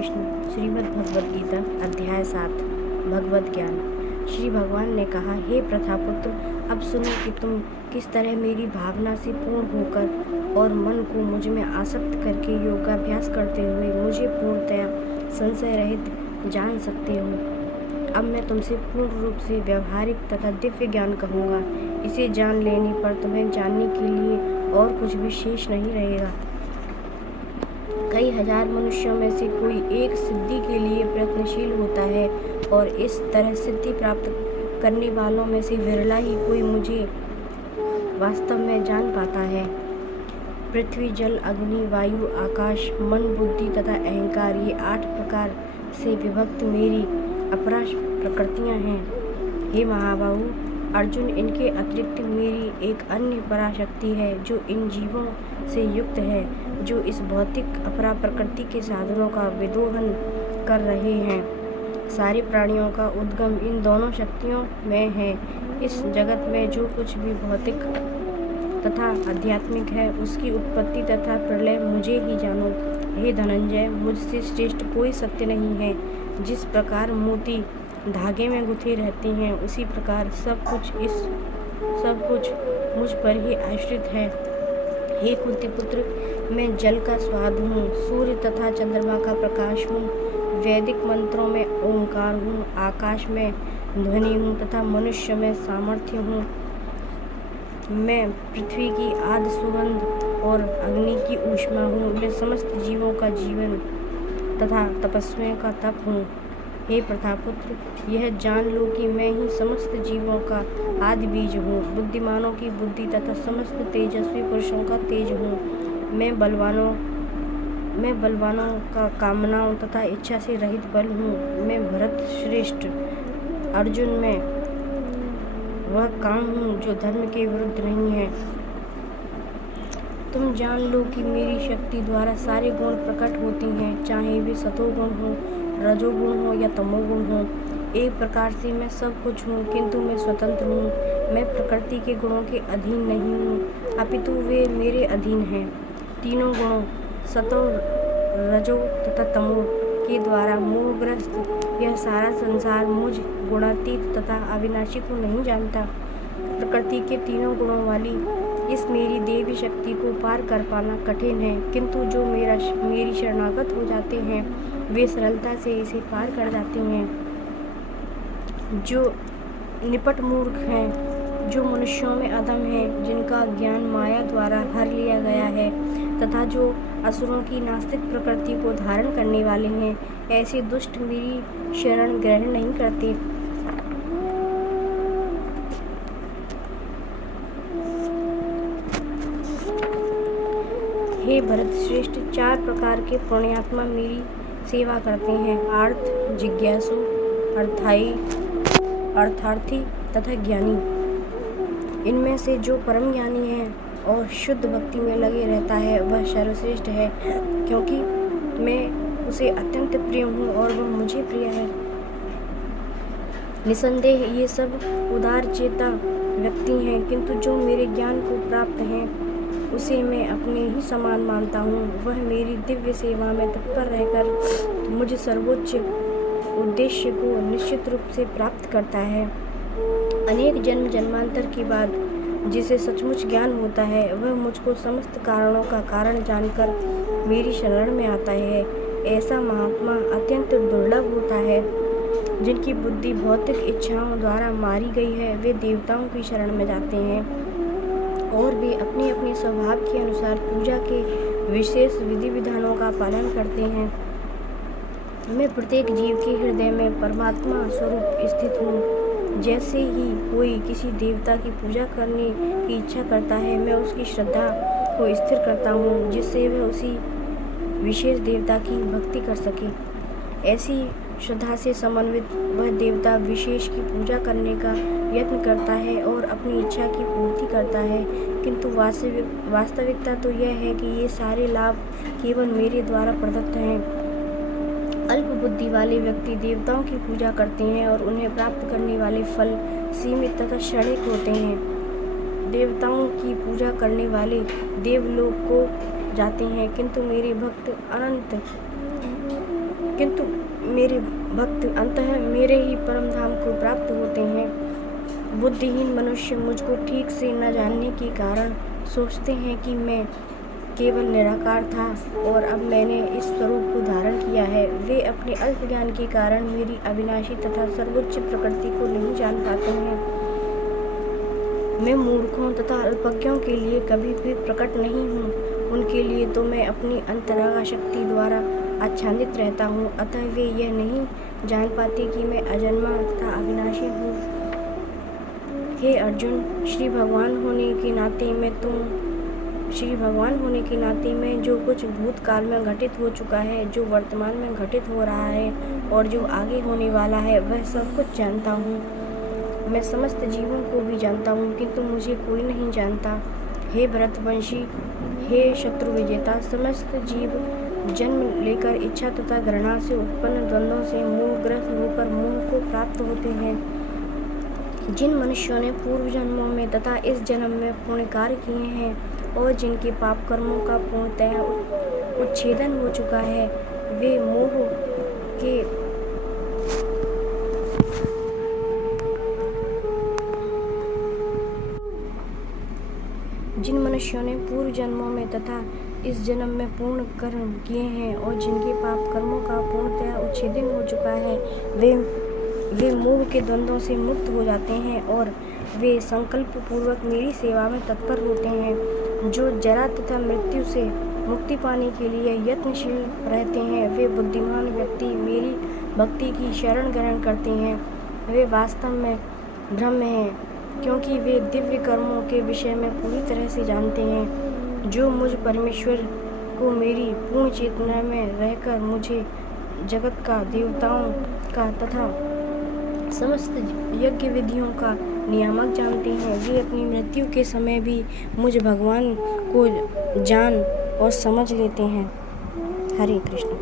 कृष्ण। श्रीमद् भगवद गीता अध्याय 7 भगवत ज्ञान। श्री भगवान ने कहा, हे प्रथापुत्र, अब सुनो कि तुम किस तरह मेरी भावना से पूर्ण होकर और मन को मुझ में आसक्त करके योगाभ्यास करते हुए मुझे पूर्णतया संशय रहित जान सकते हो। अब मैं तुमसे पूर्ण रूप से व्यवहारिक तथा दिव्य ज्ञान कहूँगा। इसे जान लेने पर तुम्हें जानने के लिए और कुछ भी शेष नहीं रहेगा। कई हजार मनुष्यों में से कोई एक सिद्धि के लिए प्रयत्नशील होता है और इस तरह सिद्धि प्राप्त करने वालों में से विरला ही कोई मुझे वास्तव में जान पाता है। पृथ्वी, जल, अग्नि, वायु, आकाश, मन, बुद्धि तथा अहंकार, ये 8 प्रकार से विभक्त मेरी अपरा प्रकृतियाँ हैं। हे महाबाहु अर्जुन, इनके अतिरिक्त मेरी एक अन्य पराशक्ति है जो इन जीवों से युक्त है, जो इस भौतिक अपरा प्रकृति के साधनों का विदोहन कर रहे हैं। सारे प्राणियों का उद्गम इन दोनों शक्तियों में है। इस जगत में जो कुछ भी भौतिक तथा आध्यात्मिक है, उसकी उत्पत्ति तथा प्रलय मुझे ही जानो। हे धनंजय, मुझसे श्रेष्ठ कोई सत्य नहीं है। जिस प्रकार मोती धागे में गुथे रहते हैं, उसी प्रकार सब कुछ मुझ पर ही आश्रित है। हे कुंती पुत्र, मैं जल का स्वाद हूँ, सूर्य तथा चंद्रमा का प्रकाश हूँ, वैदिक मंत्रों में ओंकार हूँ, आकाश में ध्वनि हूँ तथा मनुष्य में सामर्थ्य हूँ। मैं पृथ्वी की आद्य सुगंध और अग्नि की ऊष्मा हूँ। मैं समस्त जीवों का जीवन तथा तपस्वियों का तप हूँ। हे प्रथापुत्र, यह जान लो कि मैं ही समस्त जीवों का आदि बीज हूँ, बुद्धिमानों की बुद्धि तथा समस्त तेजस्वी पुरुषों का तेज हूँ। मैं बलवानों का कामनाओं तथा इच्छा से रहित बल हूँ। मैं भरत श्रेष्ठ अर्जुन में वह काम हूँ जो धर्म के विरुद्ध नहीं है। तुम जान लो कि मेरी शक्ति द्वारा सारे गुण प्रकट होते हैं, चाहे वे सतोगुण हो, रजोगुण हो या तमोगुण हो। एक प्रकार से मैं सब कुछ हूँ, किंतु मैं स्वतंत्र हूँ। मैं प्रकृति के गुणों के अधीन नहीं हूँ, अपितु वे मेरे अधीन हैं। तीनों गुणों सतो, रजो तथा तमो के द्वारा मोहग्रस्त यह सारा संसार मुझ गुणातीत तथा अविनाशी को नहीं जानता। प्रकृति के तीनों गुणों वाली इस मेरी देवी शक्ति को पार कर पाना कठिन है, किंतु जो मेरी शरणागत हो जाते हैं वे सरलता से इसे पार कर जाते हैं। जो निपट मूर्ख हैं, जो मनुष्यों में अधम हैं, जिनका ज्ञान माया द्वारा हर लिया गया है तथा जो असुरों की नास्तिक प्रकृति को धारण करने वाले हैं, ऐसे दुष्ट मेरी शरण ग्रहण नहीं करते। हे भरत श्रेष्ठ, 4 प्रकार के पुण्यात्मा मेरी सेवा करते हैं, आर्थ, जिज्ञासु, अर्थार्थी तथा ज्ञानी। इनमें से जो परम ज्ञानी है और शुद्ध भक्ति में लगे रहता है, वह सर्वश्रेष्ठ है, क्योंकि मैं उसे अत्यंत प्रिय हूँ और वह मुझे प्रिय है। निसंदेह ये सब उदार चेता व्यक्ति हैं, किंतु जो मेरे ज्ञान को प्राप्त हैं उसे मैं अपने ही समान मानता हूँ। वह मेरी दिव्य सेवा में तत्पर रहकर मुझे सर्वोच्च उद्देश्य को निश्चित रूप से प्राप्त करता है। अनेक जन्म जन्मांतर के बाद जिसे सचमुच ज्ञान होता है, वह मुझको समस्त कारणों का कारण जानकर मेरी शरण में आता है। ऐसा महात्मा अत्यंत दुर्लभ होता है। जिनकी बुद्धि भौतिक इच्छाओं द्वारा मारी गई है, वे देवताओं की शरण में जाते हैं और वे अपने अपने स्वभाव के अनुसार पूजा के विशेष विधि विधानों का पालन करते हैं। मैं प्रत्येक जीव के हृदय में परमात्मा स्वरूप स्थित हूँ। जैसे ही कोई किसी देवता की पूजा करने की इच्छा करता है, मैं उसकी श्रद्धा को स्थिर करता हूँ, जिससे वह उसी विशेष देवता की भक्ति कर सके। ऐसी श्रद्धा से समन्वित वह देवता विशेष की पूजा करने का यत्न करता है और अपनी इच्छा की पूर्ति करता है, किंतु वास्तविकता तो यह है कि ये सारे लाभ केवल मेरे द्वारा प्रदत्त हैं। अल्प बुद्धि वाले व्यक्ति देवताओं की पूजा करते हैं और उन्हें प्राप्त करने वाले फल सीमित तथा क्षणिक होते हैं। देवताओं की पूजा करने वाले देवलोक को जाते हैं, किंतु मेरे भक्त अनंत किंतु मेरे भक्त अंततः मेरे ही परम धाम को प्राप्त होते हैं। बुद्धिहीन मनुष्य मुझको ठीक से न जानने के कारण सोचते हैं कि मैं केवल निराकार था और अब मैंने इस स्वरूप को धारण किया है। वे अपने अल्प ज्ञान के कारण मेरी अविनाशी तथा सर्वोच्च प्रकृति को नहीं जान पाते हैं। मैं मूर्खों तथा अल्पज्ञों के लिए कभी भी प्रकट नहीं हूँ। उनके लिए तो मैं अपनी अंतरागा शक्ति द्वारा आच्छादित रहता हूँ, अतः वे यह नहीं जान पाते कि मैं अजन्मा तथा अविनाशी हूँ। हे अर्जुन, श्री भगवान होने के नाते मैं जो कुछ भूतकाल में घटित हो चुका है, जो वर्तमान में घटित हो रहा है और जो आगे होने वाला है, वह सब कुछ जानता हूँ। मैं समस्त जीवों को भी जानता हूँ, किंतु मुझे कोई नहीं जानता। हे भरतवंशी, हे शत्रु विजेता, समस्त जीव जन्म लेकर इच्छा तथा घृणा से उत्पन्न द्वंद्वों से मोहग्रस्त होकर मोह को प्राप्त होते हैं। जिन मनुष्यों ने पूर्व जन्मों में तथा इस जन्म में पुण्य कार्य किए हैं और जिनके पाप कर्मों का पूर्णतया उच्छेदन हो चुका है, वे जिन मनुष्यों ने पूर्व जन्मों में तथा इस जन्म में पूर्ण कर्म किए हैं और जिनके पाप कर्मों का पूर्णतया उच्छेदन हो चुका है, वे मोह के द्वंद्वों से मुक्त हो जाते हैं और वे संकल्प पूर्वक मेरी सेवा में तत्पर होते हैं। जो जरा तथा मृत्यु से मुक्ति पाने के लिए यत्नशील रहते हैं, वे बुद्धिमान व्यक्ति मेरी भक्ति की शरण ग्रहण करते हैं। वे वास्तव में ब्रह्म हैं, क्योंकि वे दिव्य कर्मों के विषय में पूरी तरह से जानते हैं। जो मुझ परमेश्वर को मेरी पूर्ण चेतना में रहकर मुझे जगत का, देवताओं का तथा समस्त यज्ञ विधियों का नियामक जानते हैं, वे अपनी मृत्यु के समय भी मुझ भगवान को जान और समझ लेते हैं। हरे कृष्ण।